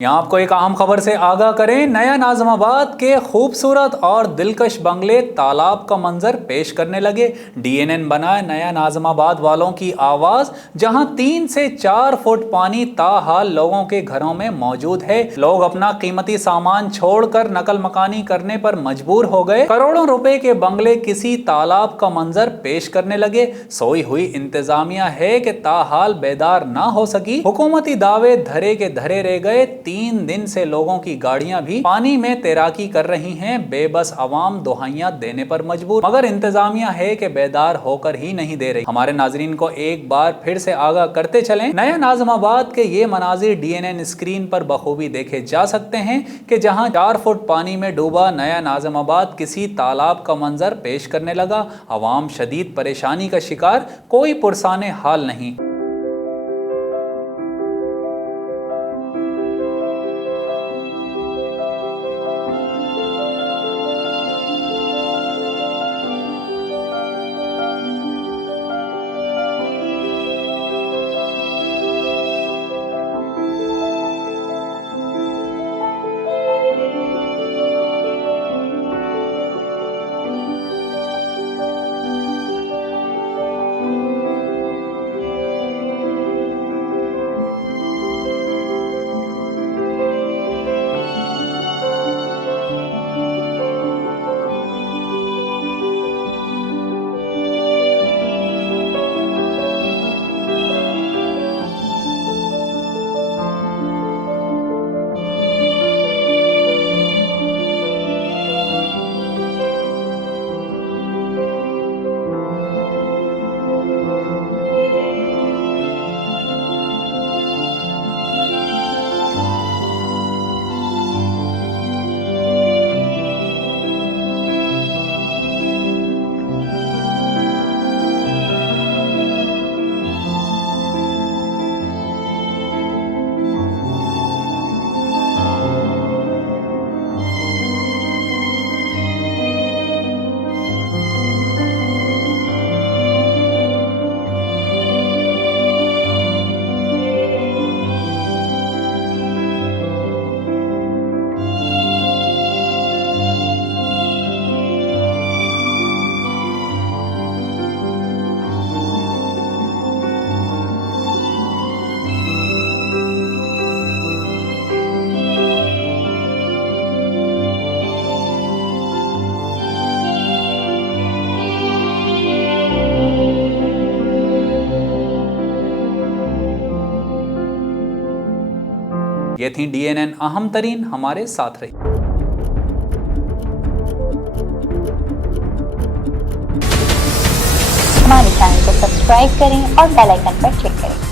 यहाँ आपको एक अहम खबर से आगाह करें। नया नाज़िमाबाद के खूबसूरत और दिलकश बंगले तालाब का मंजर पेश करने लगे। DNN बनाए नया नाज़िमाबाद वालों की आवाज, जहां 3 से 4 फुट पानी ताहाल लोगों के घरों में मौजूद है। लोग अपना कीमती सामान छोड़कर नकल मकानी करने पर मजबूर हो गए। करोड़ों रुपए के बंगले किसी तालाब का मंजर पेश करने लगे। सोई हुई इंतजामिया है कि ताहाल बेदार ना हो सकी। हुकूमती दावे धरे के धरे रह गए। 3 दिन से लोगों की गाड़ियां भी पानी में तैराकी कर रही हैं। बेबस अवाम दुहाइयां देने पर मजबूर, मगर इंतजामिया है कि बेदार होकर ही नहीं दे रही। हमारे नाजरीन को एक बार फिर से आगाह करते चलें, नया नाज़िमाबाद के ये मनाजिर DNN स्क्रीन पर बखूबी देखे जा सकते हैं कि जहां 4 फुट पानी में डूबा नया नाज़िमाबाद किसी तालाब का मंजर पेश करने लगा। अवाम शदीद परेशानी का शिकार, कोई पुरसाने हाल नहीं। ये थी DNN अहम तरीन, हमारे साथ रही। हमारे चैनल को सब्सक्राइब करें और बेल आइकन पर क्लिक करें।